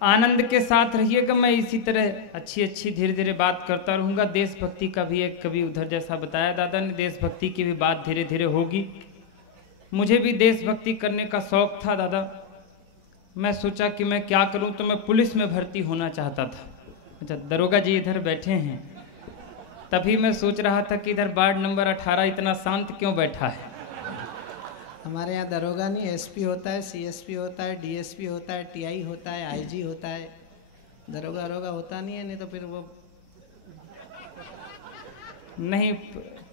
आनंद के साथ रहिएगा। मैं इसी तरह अच्छी अच्छी धीरे धीरे बात करता रहूँगा। देशभक्ति का भी एक कभी उधर जैसा बताया दादा ने, देशभक्ति की भी बात धीरे धीरे होगी। मुझे भी देशभक्ति करने का शौक था दादा। मैं सोचा कि मैं क्या करूं, तो मैं पुलिस में भर्ती होना चाहता था। अच्छा, दरोगा जी इधर बैठे हैं, तभी मैं सोच रहा था कि इधर वार्ड नंबर 18 इतना शांत क्यों बैठा है। हमारे यहाँ दरोगा नहीं, एसपी होता है, सीएसपी होता है, डीएसपी होता है, टीआई होता है, आईजी होता है। दरोगा होता नहीं है, नहीं तो फिर वो नहीं।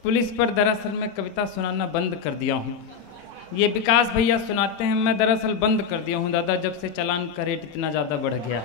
पुलिस पर दरअसल मैं कविता सुनाना बंद कर दिया हूँ। ये विकास भैया सुनाते हैं, मैं दरअसल बंद कर दिया हूँ दादा, जब से चालान का रेट इतना ज़्यादा बढ़ गया।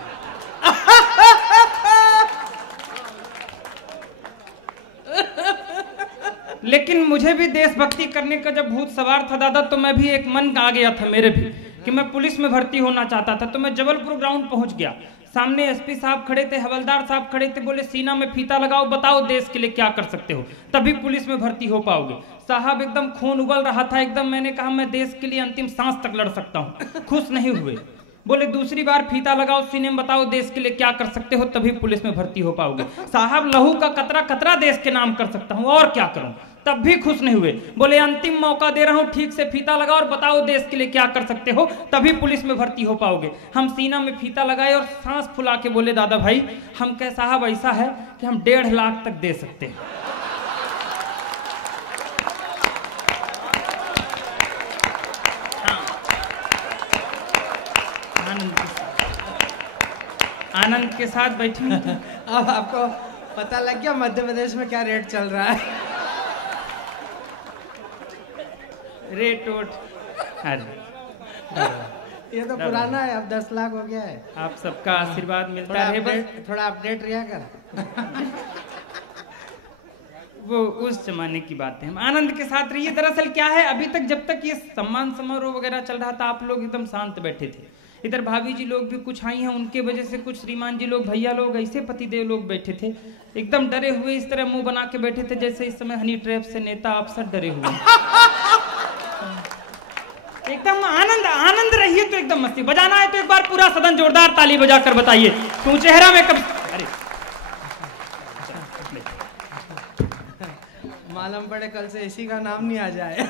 लेकिन मुझे भी देशभक्ति करने का जब भूत सवार था दादा, तो मैं भी एक मन आ गया था मेरे भी कि मैं पुलिस में भर्ती होना चाहता था। तो मैं जबलपुर ग्राउंड पहुंच गया। सामने एसपी साहब खड़े थे, हवलदार साहब खड़े थे। बोले सीना में फीता लगाओ, बताओ देश के लिए क्या कर सकते हो, तभी पुलिस में भर्ती हो पाओगे। साहब एकदम खून उबल रहा था एकदम। मैंने कहा मैं देश के लिए अंतिम सांस तक लड़ सकता हूँ। खुश नहीं हुए। बोले दूसरी बार फीता लगाओ, सीने में बताओ देश के लिए क्या कर सकते हो, तभी पुलिस में भर्ती हो पाओगे। साहब लहू का कतरा कतरा देश के नाम कर सकता हूँ, और क्या करूँ, तब भी खुश नहीं हुए। बोले अंतिम मौका दे रहा हूं, ठीक से फीता लगाओ और बताओ देश के लिए क्या कर सकते हो, तभी पुलिस में भर्ती हो पाओगे। हम सीना में फीता लगाए और सांस फुला के बोले दादा भाई हम कह साहब ऐसा है कि हम 1.5 लाख तक दे सकते हैं। आनंद के साथ बैठे। अब आपको पता लग गया मध्य प्रदेश में क्या रेट चल रहा है। रेट वोट ये तो पुराना है, अब 10 लाख हो गया है। आप सबका आशीर्वाद मिलता है बस। थोड़ा अपडेट रहा कर। वो उस जमाने की बात है। हम आनंद के साथ रहिए। दरअसल क्या है, अभी तक जब तक ये सम्मान समारोह वगैरह चल रहा था, आप लोग एकदम शांत बैठे थे। इधर भाभी जी लोग भी कुछ आई हैं, उनके वजह से कुछ श्रीमान जी लोग, भैया लोग, ऐसे पतिदेव लोग बैठे थे एकदम डरे हुए, इस तरह मुंह बना के बैठे थे जैसे इस समय हनी ट्रैप से नेता अफसर डरे हुए। एकदम आनंद आनंद रहिए। तो एकदम मस्ती बजाना है तो एक बार पूरा सदन जोरदार ताली बजा कर बताइए तू चेहरा में कब। अरे मालूम पड़े कल से इसी का नाम नहीं आ जाए।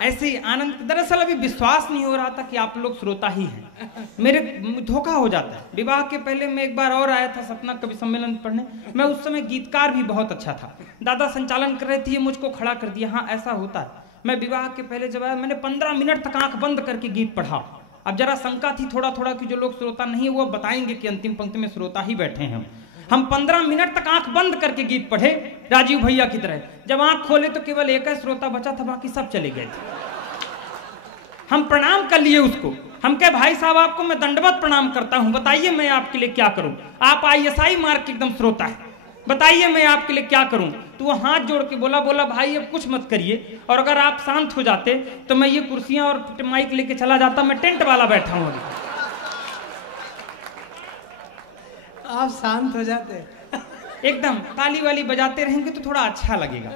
ऐसे ही आनंद। दरअसल अभी विश्वास नहीं हो रहा था कि आप लोग श्रोता ही हैं। मेरे धोखा हो जाता है। विवाह के पहले मैं एक बार और आया था सपना कवि सम्मेलन पढ़ने। मैं उस समय गीतकार भी बहुत अच्छा था। दादा संचालन कर रहे थे, ये मुझको खड़ा कर दिया। हाँ ऐसा होता है। मैं विवाह के पहले जब आया, मैंने 15 मिनट तक आंख बंद करके गीत पढ़ा। अब जरा शंका थी थोड़ा थोड़ा कि जो लोग श्रोता नहीं है वो बताएंगे कि अंतिम पंक्ति में श्रोता ही बैठे हैं। हम 15 मिनट तक आंख बंद करके गीत पढ़े राजीव भैया की तरह। जब आंख खोले तो केवल एक ही श्रोता बचा था, बाकी सब चले गए थे। हम प्रणाम कर लिए उसको। हम कहे भाई साहब आपको मैं दंडवत प्रणाम करता हूं, बताइए मैं आपके लिए क्या करूं। आप ISI मार्क के एकदम श्रोता है, बताइए मैं आपके लिए क्या करूं। तो वो हाथ जोड़ के बोला भाई अब कुछ मत करिए, और अगर आप शांत हो जाते तो मैं ये कुर्सियां और माइक लेके चला जाता। मैं टेंट वाला बैठा हूं अभी। आप शांत हो जाते एकदम ताली वाली बजाते रहेंगे तो थोड़ा अच्छा लगेगा।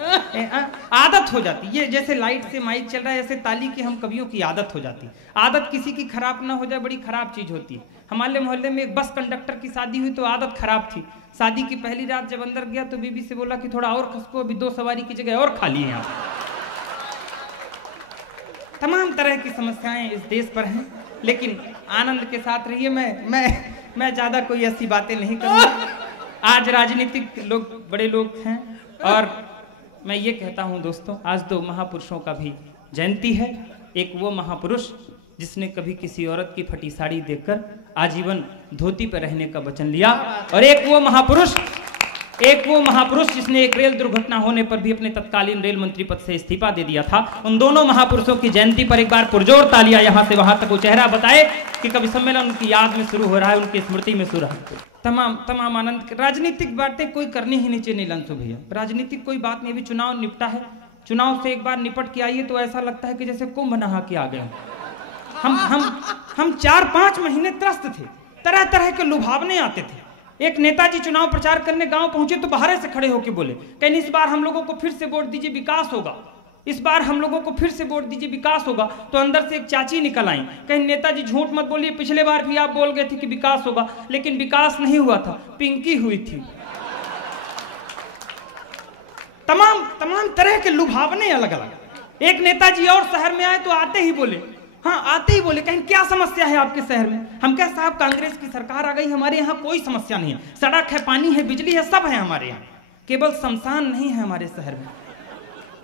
आदत हो जाती। ये जैसे लाइट से माइक चल रहा है, ऐसे ताली की हम कवियों की आदत हो जाती। आदत किसी की खराब ना हो जाए, बड़ी खराब चीज होती है। हमारे मोहल्ले में एक बस कंडक्टर की शादी हुई तो आदत खराब थी। शादी की पहली रात जब अंदर गया तो बीबी से बोला कि थोड़ा और खसको, अभी 2 सवारी की जगह और खाली है यहाँ। तमाम तरह की समस्याएं इस देश पर हैं, लेकिन आनंद के साथ रहिए। मैं ज्यादा कोई ऐसी बातें नहीं करूंगा। आज राजनीतिक लोग बड़े लोग हैं, और मैं ये कहता हूं दोस्तों, आज 2 महापुरुषों का भी जयंती है। एक वो महापुरुष जिसने कभी किसी औरत की फटी साड़ी देखकर आजीवन धोती पर रहने का वचन लिया, और एक वो महापुरुष जिसने एक रेल दुर्घटना होने पर भी अपने तत्कालीन रेल मंत्री पद से इस्तीफा दे दिया था। उन दोनों महापुरुषों की जयंती पर एक बार पुरजोर तालियां यहां से वहां तक वो चेहरा बताए कि कवि सम्मेलन उनकी याद में शुरू हो रहा है, उनकी स्मृति में शुरू है। तमाम आनंद। राजनीतिक बातें कोई करनी ही नहीं चाहिए नीलांशु भैया। राजनीतिक कोई बात नहीं। अभी चुनाव निपटा है, चुनाव से एक बार निपट के आइए तो ऐसा लगता है कि जैसे कुंभ नहा के आ गए। हम 4-5 महीने त्रस्त थे, तरह तरह के लुभावने आते थे। एक नेताजी चुनाव प्रचार करने गांव पहुंचे तो बाहर से खड़े होके बोले कहीं इस बार हम लोगों को फिर से वोट दीजिए, विकास होगा। इस बार हम लोगों को फिर से वोट दीजिए, विकास होगा। तो अंदर से एक चाची निकल आई, कहीं नेताजी झूठ मत बोलिए, पिछले बार भी आप बोल गए थे कि विकास होगा, लेकिन विकास नहीं हुआ था, पिंकी हुई थी। तमाम तरह के लुभावने अलग अलग। एक नेताजी और शहर में आए तो आते ही बोले, हाँ आते ही बोले, कहीं क्या समस्या है आपके शहर में? हम क्या साहब, कांग्रेस की सरकार आ गई, हमारे यहाँ कोई समस्या नहीं है, सड़क है, पानी है, बिजली है, सब है हमारे यहाँ, केवल शमशान नहीं है हमारे शहर में।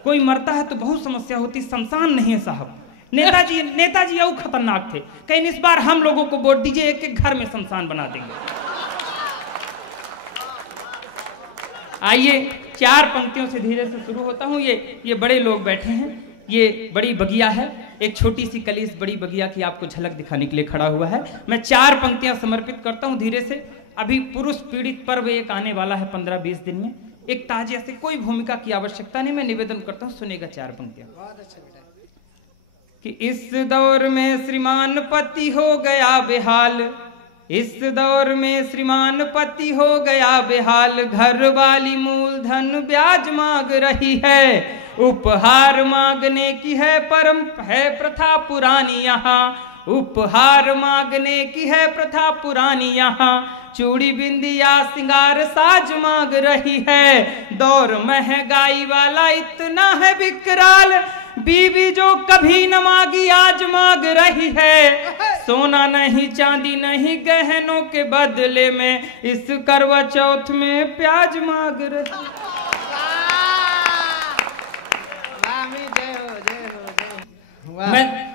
कोई मरता है तो बहुत समस्या होती, शमशान नहीं है साहब। नेताजी और खतरनाक थे, कहीं इस बार हम लोगों को वोट दीजिए, एक एक घर में शमशान बना देंगे। आइए 4 पंक्तियों से धीरे से शुरू होता हूँ। ये बड़े लोग बैठे हैं, ये बड़ी बगिया है, एक छोटी सी कली इस बड़ी बगिया की आपको झलक दिखाने के लिए खड़ा हुआ है। मैं 4 पंक्तियां समर्पित करता हूँ धीरे से। अभी पुरुष पीड़ित पर्व एक आने वाला है 15-20 दिन में, एक ताजिया से, कोई भूमिका की आवश्यकता नहीं, मैं निवेदन करता हूँ, सुनेगा 4 पंक्तियां। बहुत अच्छा बेटा। कि इस दौर में श्रीमान पति हो गया बेहाल, इस दौर में श्रीमान पति हो गया बेहाल, घर वाली मूलधन ब्याज मांग रही है, उपहार मांगने की है परम है प्रथा पुरानी यहाँ, उपहार मांगने की है प्रथा पुरानी यहाँ, चूड़ी बिंदिया सिंगार साज मांग रही है, दौर महंगाई वाला इतना है विकराल, बीवी जो कभी न मांगी आज मांग रही है, सोना नहीं चांदी नहीं गहनों के बदले में, इस करवा चौथ में प्याज मांग रही।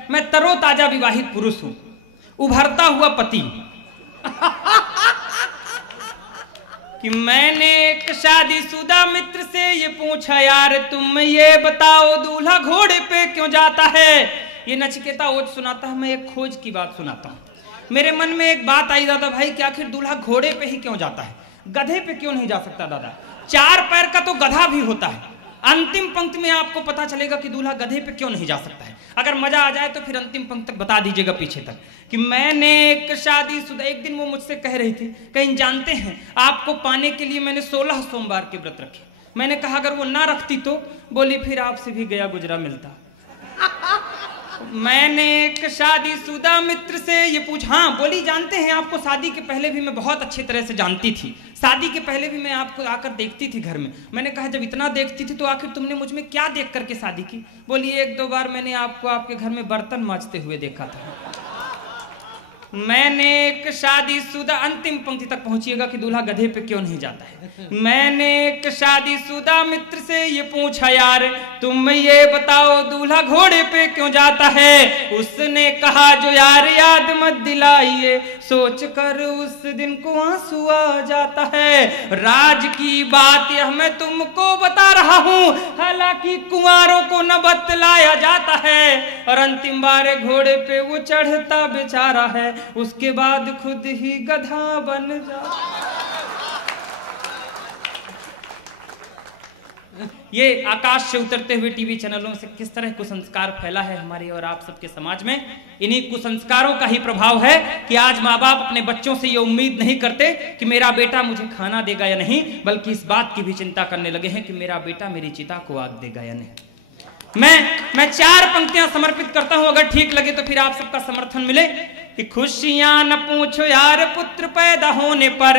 मैं तरोताजा विवाहित पुरुष हूं, उभरता हुआ पति, कि मैंने एक शादीशुदा मित्र से ये पूछा, यार तुम ये बताओ दूल्हा घोड़े पे क्यों जाता है? ये नचिकेता ओज सुनाता है, मैं एक खोज की बात सुनाता हूँ। मेरे मन में एक बात आई दादा भाई कि आखिर दूल्हा घोड़े पे ही क्यों जाता है, गधे पे क्यों नहीं जा सकता? दादा 4 पैर का तो गधा भी होता है। अंतिम पंक्ति में आपको पता चलेगा कि दूल्हा गधे पे क्यों नहीं जा सकता है। अगर मजा आ जाए तो फिर अंतिम पंक्ति तक बता दीजिएगा पीछे तक। कि मैंने एक शादीशुदा, एक दिन वो मुझसे कह रही थी, कहीं जानते हैं आपको पाने के लिए मैंने 16 सोमवार के व्रत रखे। मैंने कहा अगर वो ना रखती तो? बोली फिर आपसे भी गया गुजरा मिलता। मैंने एक शादीशुदा मित्र से ये पूछा, हाँ बोली जानते हैं आपको शादी के पहले भी मैं बहुत अच्छी तरह से जानती थी, शादी के पहले भी मैं आपको आकर देखती थी घर में। मैंने कहा जब इतना देखती थी तो आखिर तुमने मुझ में क्या देख करके शादी की? बोली 1-2 बार मैंने आपको आपके घर में बर्तन मांजते हुए देखा था। मैंने एक शादीशुदा, अंतिम पंक्ति तक पहुंचिएगा कि दूल्हा गधे पे क्यों नहीं जाता है। मैंने एक शादीशुदा मित्र से ये पूछा, यार तुम ये बताओ दूल्हा घोड़े पे क्यों जाता है? उसने कहा जो यार याद मत दिलाइए, सोच कर उस दिन को आंसू आ जाता है। राज की बात यह मैं तुमको बता रहा हूँ, हालांकि कुंवारों को न बतलाया जाता है। और अंतिम बार घोड़े पे वो चढ़ता बेचारा है, उसके बाद खुद ही गधा बन जा। ये आकाश से उतरते हुए टीवी चैनलों से किस तरह कुसंस्कार फैला है हमारे और आप सबके समाज में। इन्हीं कुसंस्कारों का ही प्रभाव है कि आज माँ बाप अपने बच्चों से ये उम्मीद नहीं करते कि मेरा बेटा मुझे खाना देगा या नहीं, बल्कि इस बात की भी चिंता करने लगे हैं कि मेरा बेटा मेरी चिता को आग देगा या नहीं। मैं 4 पंक्तियां समर्पित करता हूं, अगर ठीक लगे तो फिर आप सबका समर्थन मिले। कि खुशियां न पूछो यार पुत्र पैदा होने पर।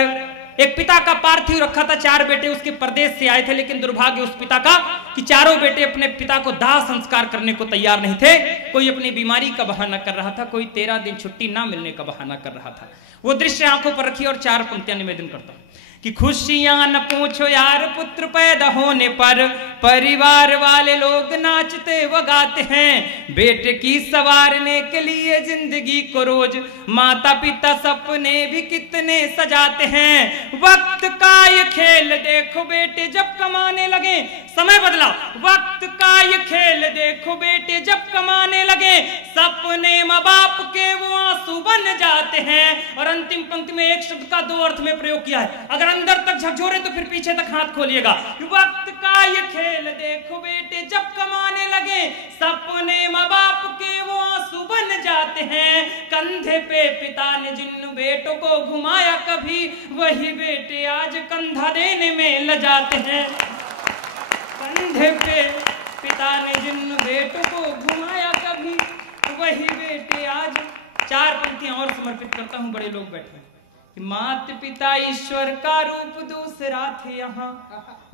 एक पिता का पार्थिव रखा था, 4 बेटे उसके प्रदेश से आए थे, लेकिन दुर्भाग्य उस पिता का कि चारों बेटे अपने पिता को दाह संस्कार करने को तैयार नहीं थे। कोई अपनी बीमारी का बहाना कर रहा था, कोई 13 दिन छुट्टी ना मिलने का बहाना कर रहा था। वो दृश्य आंखों पर रखी और 4 पंक्तियां निवेदन करता हूं। कि खुशियां न पूछो यार पुत्र पैदा होने पर, परिवार वाले लोग नाचते व गाते हैं। बेटे की संवारने के लिए जिंदगी को रोज माता पिता सपने भी कितने सजाते हैं। वक्त का ये खेल देखो बेटे जब कमाने लगे, समय बदला। वक्त का ये खेल देखो बेटे जब कमाने लगे, सपने माँ बाप के वो आंसू बन जाते हैं। और अंतिम पंक्ति में एक शब्द का 2 अर्थ में प्रयोग किया है, अगर अंदर तक झकझोरे तो फिर पीछे तक हाथ खोलिएगा। वक्त का ये खेल देखो बेटे जब कमाने लगे, सपने माँ बाप के वो आंसू बन जाते हैं। कंधे पे पिता ने जिन बेटों को घुमाया कभी, वही बेटे आज कंधा देने में लजाते हैं। कंधे पे पिता ने जिन बेटों को घुमाया कभी वही बेटे आज। 4 पंक्तियां और समर्पित करता हूं, बड़े लोग बैठे। मात पिता ईश्वर का रूप दूसरा थे यहाँ,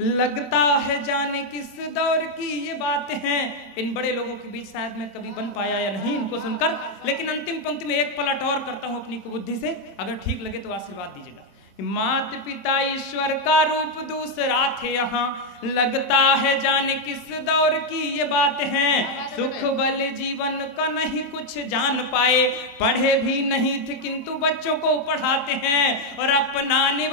लगता है जाने किस दौर की ये बात है। इन बड़े लोगों के बीच शायद मैं कभी बन पाया या नहीं इनको सुनकर, लेकिन अंतिम पंक्ति में एक पलट और करता हूं अपनी बुद्धि से, अगर ठीक लगे तो आशीर्वाद दीजिएगा। मात पिता ईश्वर का रूप दूसरा थे यहाँ, लगता है जाने किस दौर की ये बात है। सुख बल जीवन का नहीं कुछ जान पाए, पढ़े भी नहीं थे किंतु बच्चों को पढ़ाते हैं। और अपनाने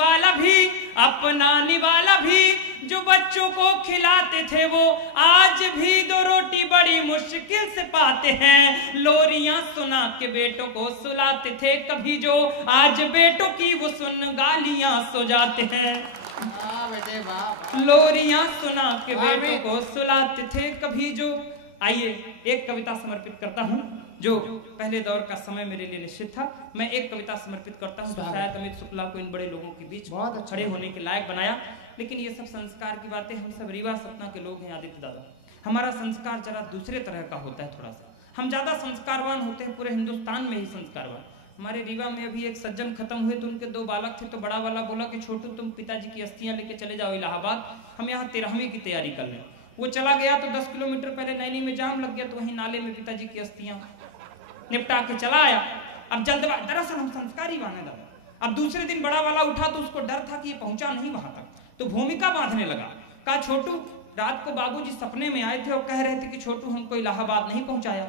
वाला भी जो बच्चों को खिलाते थे वो आज भी 2 रोटी बड़ी मुश्किल से पाते हैं। लोरियां सुना के बेटों को सुलाते थे कभी जो, आज बेटों की वो सुन गालियां सो जाते हैं। लोरियां सुना के बेटों को सुलाते थे कभी जो। आइए एक कविता समर्पित करता हूं जो पहले दौर का समय मेरे लिए निश्चित था। मैं एक कविता समर्पित करता हूं जो शायद अमित शुक्ला को इन बड़े लोगों के बीच खड़े होने के लायक बनाया। लेकिन ये सब संस्कार की बातें, हम सब रीवा सपना के लोग हैं आदित्य दादा। हमारा संस्कार जरा दूसरे तरह का होता है थोड़ा सा, हम ज्यादा संस्कारवान होते हैं, पूरे हिंदुस्तान में ही संस्कारवान। हमारे रीवा में अभी एक सज्जन खत्म हुए तो उनके 2 बालक थे, तो बड़ा वाला बोला कि छोटू तुम पिताजी की अस्थियां लेके चले जाओ इलाहाबाद, हम यहाँ 13वीं की तैयारी कर लें। वो चला गया तो 10 किलोमीटर पहले नैनी में जाम लग गया, तो वहीं नाले में पिताजी की अस्थियां निपटा के चला आया। अब जल्दबाजी, दरअसल हम संस्कारी वाले दादा। अब दूसरे दिन बड़ा वाला उठा तो उसको डर था कि ये पहुंचा नहीं वहां तक, तो भूमिका बांधने लगा। कहा छोटू, रात को बाबूजी सपने में आए थे और कह रहे थे कि छोटू हमको इलाहाबाद नहीं पहुंचाया,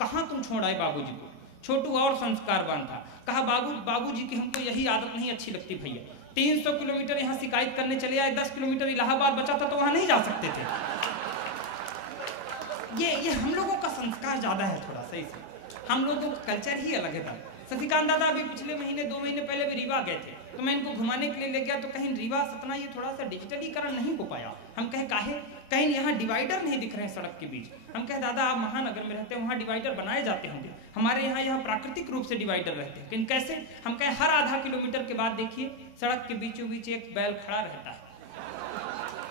कहां तुम छोड़ आए बाबूजी को। छोटू और संस्कारवान था, कहा बाबूजी की हमको यही आदत नहीं अच्छी लगती भैया। 300 किलोमीटर यहाँ शिकायत करने चले आए, 10 किलोमीटर इलाहाबाद बचा था तो वहां नहीं जा सकते थे। ये हम लोगों का संस्कार ज्यादा है थोड़ा सा, इसे हम लोगों का कल्चर ही अलग है। शशिकांत दादा अभी पिछले महीने 2 महीने पहले भी रीवा गए थे, तो मैं इनको घुमाने के लिए ले गया, तो कहीं रीवा सतना ये थोड़ा सा डिजिटलीकरण नहीं हो पाया। हम कहे काहे, कहीं यहाँ डिवाइडर नहीं दिख रहे हैं सड़क के बीच। हम कहे दादा आप महानगर में रहते हैं, वहाँ डिवाइडर बनाए जाते होंगे, हमारे यहाँ प्राकृतिक रूप से डिवाइडर रहते हैं। लेकिन कैसे? हम कहे हर आधा किलोमीटर के बाद देखिए सड़क के बीचों बीच एक बैल खड़ा रहता है,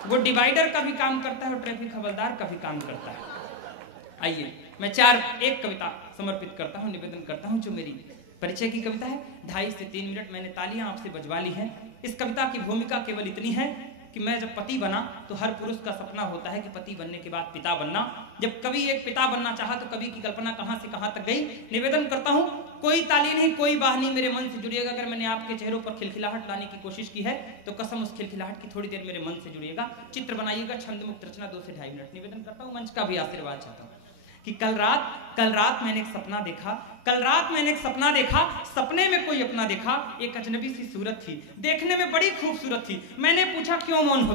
वो डिवाइडर का भी काम करता है और ट्रैफिक हवलदार का भी काम करता है। आइए मैं एक कविता समर्पित करता हूँ, निवेदन करता हूँ, जो मेरी परिचय की कविता है। 2.5 से 3 मिनट मैंने तालियां आपसे बजवा ली हैं। इस कविता की भूमिका केवल इतनी है कि मैं जब पति बना तो हर पुरुष का सपना होता है कि पति बनने के बाद पिता बनना। जब कभी एक पिता बनना चाहा तो कवि की कल्पना कहां से कहां तक गई। निवेदन करता हूं, कोई ताली नहीं, कोई बाह नहीं, मेरे मन से जुड़िएगा। अगर मैंने आपके चेहरों पर खिलखिलाहट लाने की कोशिश की है तो कसम उस खिलखिलाहट की थोड़ी देर मेरे मन से जुड़िएगा। चित्र बनाइएगा, छंद मुक्त रचना 2 से 2.5 मिनट। निवेदन करता हूं, मंच का भी आशीर्वाद चाहता हूं कि कल रात मैंने एक सपना देखा। सपने में कोई अपना देखा, एक अजनबी सी सूरत थी, देखने में बड़ी खूबसूरत थी। मैंने पूछा क्यों मौन हो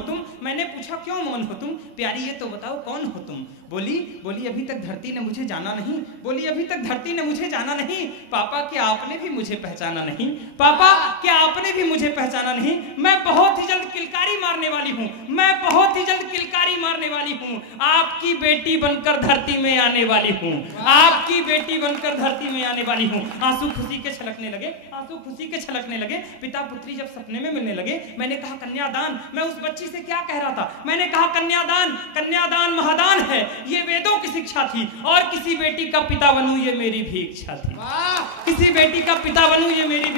तुम, प्यारी ये तो बताओ कौन हो तुम। बोली अभी तक धरती ने मुझे जाना नहीं। पापा क्या आपने भी मुझे पहचाना नहीं। मैं बहुत ही जल्द किलकारी मारने वाली हूँ, आपकी बेटी बनकर धरती में आने वाली हूँ। आंसू खुशी के छलकने लगे। पिता पुत्री जब सपने में मिलने लगे, मैंने कहा कन्यादान। मैं उस बच्ची से क्या कह रहा था, मैंने कहा कन्यादान महादान है, ये वेदों की शिक्षा थी। और किसी बेटी का पिता बनूं ये मेरी भी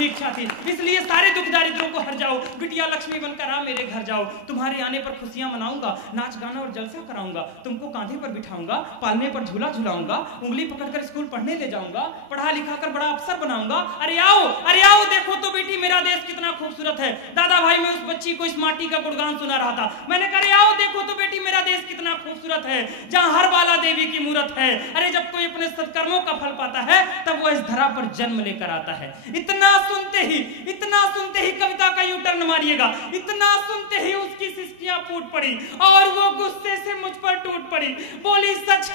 इच्छा थी। इसलिए सारे दुख दारिद्रों को हर जाओ, बिटिया लक्ष्मी बनकर आ मेरे घर जाओ। तुम्हारे आने पर खुशियां मनाऊंगा, नाच गाना और जलसा कराऊंगा, तुमको कांधे पर बिठाऊंगा, पालने पर झूला झुलाऊंगा, उंगली पकड़कर स्कूल पढ़ने ले जाऊंगा, पढ़ा लिखा कर बड़ा अफसर बनाऊंगा। अरे आओ देखो तो बेटी मेरा देश कितना खूबसूरत है। दादा भाई मैं उस बच्ची को इस माटी का गुणगान सुना रहा था। मैंने कहा अरे आओ देखो तो बेटी मेरा देश कितना खूबसूरत है, जहाँ हर बाला देवी की मूरत है। अरे जब कोई अपने सत्कर्मों का फल पाता है तब वो इस धरा पर जन्म लेकर आता है। इतना सुनते ही कविता का यू टर्न मारिएगा। इतना सुनते ही उसकी सिसकियां फूट पड़ी और वो गुस्से से मुझ पर टूट पड़ी। बोली सच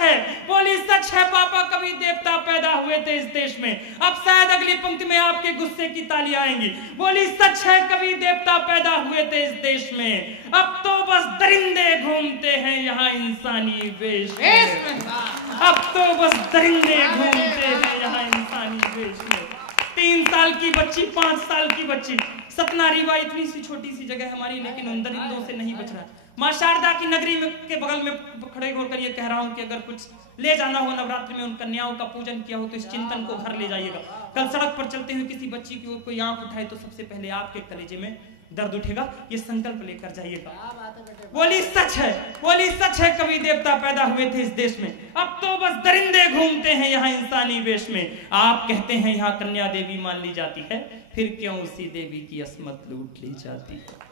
है पापा, कभी देवता पैदा हुए थे इस देश में। अब शायद अगली पंक्ति में आपके गुस्से की तालियां आएंगी। बोली सच है कभी देवता पैदा हुए थे इस देश में, अब तो बस दरिंदे घूमते हैं यहाँ इंसानी वेश में। 3 साल की बच्ची, 5 साल की बच्ची। सतना रीवा इतनी सी छोटी सी जगह हमारी, लेकिन अंदर इन 2 से नहीं बच रहा। माँ शारदा की नगरी में के बगल में खड़े होकर ये कह रहा हूं कि अगर कुछ ले जाना हो नवरात्रि में, उन कन्याओं का पूजन किया हो तो इस चिंतन को घर ले जाइएगा। कल सड़क पर चलते हुए किसी बच्ची की ओर कोई आंख उठाए तो सबसे पहले आपके कलेजे में दर्द उठेगा। ये संकल्प लेकर जाइएगा। बोली सच है, बोली सच है, कवि देवता पैदा हुए थे इस देश में, अब तो बस दरिंदे घूमते हैं यहाँ इंसानी वेश में। आप कहते हैं यहाँ कन्या देवी मान ली जाती है, फिर क्यों उसी देवी की असमत लूट ली जाती है।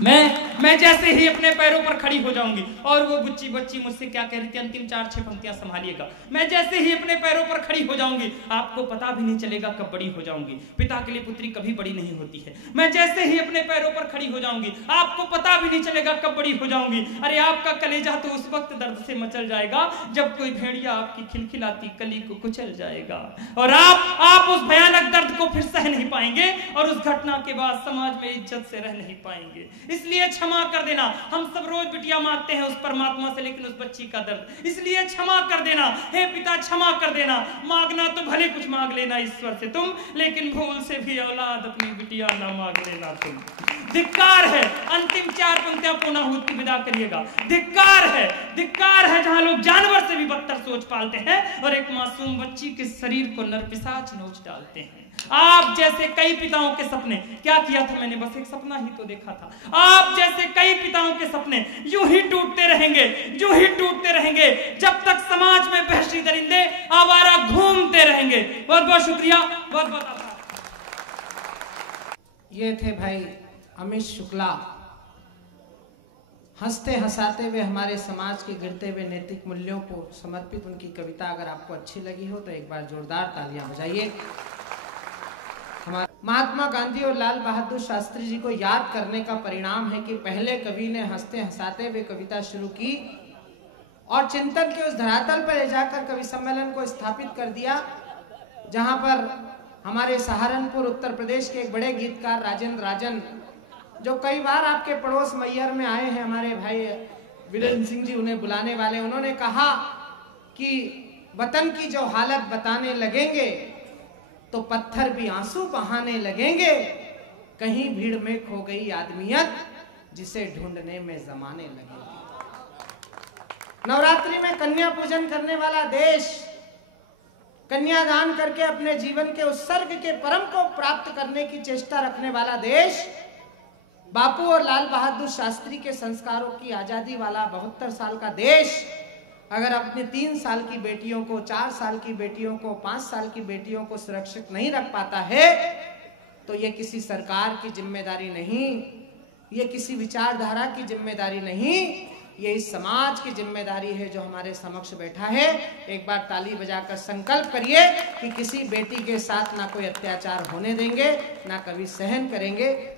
मैं जैसे ही अपने पैरों पर खड़ी हो जाऊंगी, और वो बुच्ची बच्ची मुझसे क्या कह रही थी, अंतिम 4-6 पंक्तियां संभालिएगा। मैं जैसे ही अपने पैरों पर खड़ी हो जाऊंगी, आपको पता भी नहीं चलेगा कब बड़ी हो जाऊंगी। पिता के लिए पुत्री कभी बड़ी नहीं होती है। मैं जैसे ही अपने पैरों पर खड़ी हो जाऊंगी, आपको पता भी नहीं चलेगा कब बड़ी हो जाऊंगी। अरे आपका कलेजा तो उस वक्त दर्द से मचल जाएगा जब कोई भेड़िया आपकी खिलखिलाती कली को कुचल जाएगा, और आप उस भयानक दर्द को फिर सह नहीं पाएंगे, और उस घटना के बाद समाज में इज्जत से रह नहीं पाएंगे। इसलिए क्षमा कर देना। हम सब रोज बिटिया मांगते हैं उस परमात्मा से, लेकिन उस बच्ची का दर्द, इसलिए क्षमा कर देना। हे पिता क्षमा कर देना। मांगना तो भले कुछ मांग लेना ईश्वर से तुम, लेकिन भूल से भी औलाद अपनी बिटिया ना मांग लेना तुम। धिक्कार है। अंतिम 4 पंक्तियां पूर्णाहुति विदा करिएगा। धिक्कार है जहां लोग जानवर से भी बदतर सोच पालते हैं और एक मासूम बच्ची के शरीर को नरपिशाच नोच डालते हैं। आप जैसे कई पिताओं के सपने, क्या किया था मैंने, बस एक सपना ही तो देखा था। आप जैसे कई पिताओं के सपने यूं ही टूटते रहेंगे जब तक समाज में बहशी दरिंदे आवारा घूमते रहेंगे। बहुत बहुत शुक्रिया, बहुत बहुत आभार। ये थे भाई अमित शुक्ला, हंसते हंसाते हुए हमारे समाज के गिरते हुए नैतिक मूल्यों को समर्पित उनकी कविता अगर आपको अच्छी लगी हो तो एक बार जोरदार तालियां बजाइए। हमारे महात्मा गांधी और लाल बहादुर शास्त्री जी को याद करने का परिणाम है कि पहले कवि ने हंसते हंसाते हुए कविता शुरू की और चिंतन के उस धरातल पर ले जाकर कवि सम्मेलन को स्थापित कर दिया, जहां पर हमारे सहारनपुर उत्तर प्रदेश के एक बड़े गीतकार राजेंद्र राजन, जो कई बार आपके पड़ोस मैयर में आए हैं, हमारे भाई वीरेंद्र सिंह जी उन्हें बुलाने वाले, उन्होंने कहा कि वतन की जो हालत बताने लगेंगे तो पत्थर भी आंसू बहाने लगेंगे, कहीं भीड़ में खो गई आदमियत जिसे ढूंढने में जमाने लगेंगे। नवरात्रि में कन्या पूजन करने वाला देश, कन्यादान करके अपने जीवन के उत्सर्ग के परम को प्राप्त करने की चेष्टा रखने वाला देश, बापू और लाल बहादुर शास्त्री के संस्कारों की आजादी वाला 72 साल का देश, अगर अपने 3 साल की बेटियों को, 4 साल की बेटियों को, 5 साल की बेटियों को सुरक्षित नहीं रख पाता है, तो ये किसी सरकार की जिम्मेदारी नहीं, ये किसी विचारधारा की जिम्मेदारी नहीं, ये इस समाज की जिम्मेदारी है जो हमारे समक्ष बैठा है। एक बार ताली बजाकर संकल्प करिए कि किसी बेटी के साथ ना कोई अत्याचार होने देंगे, ना कभी सहन करेंगे।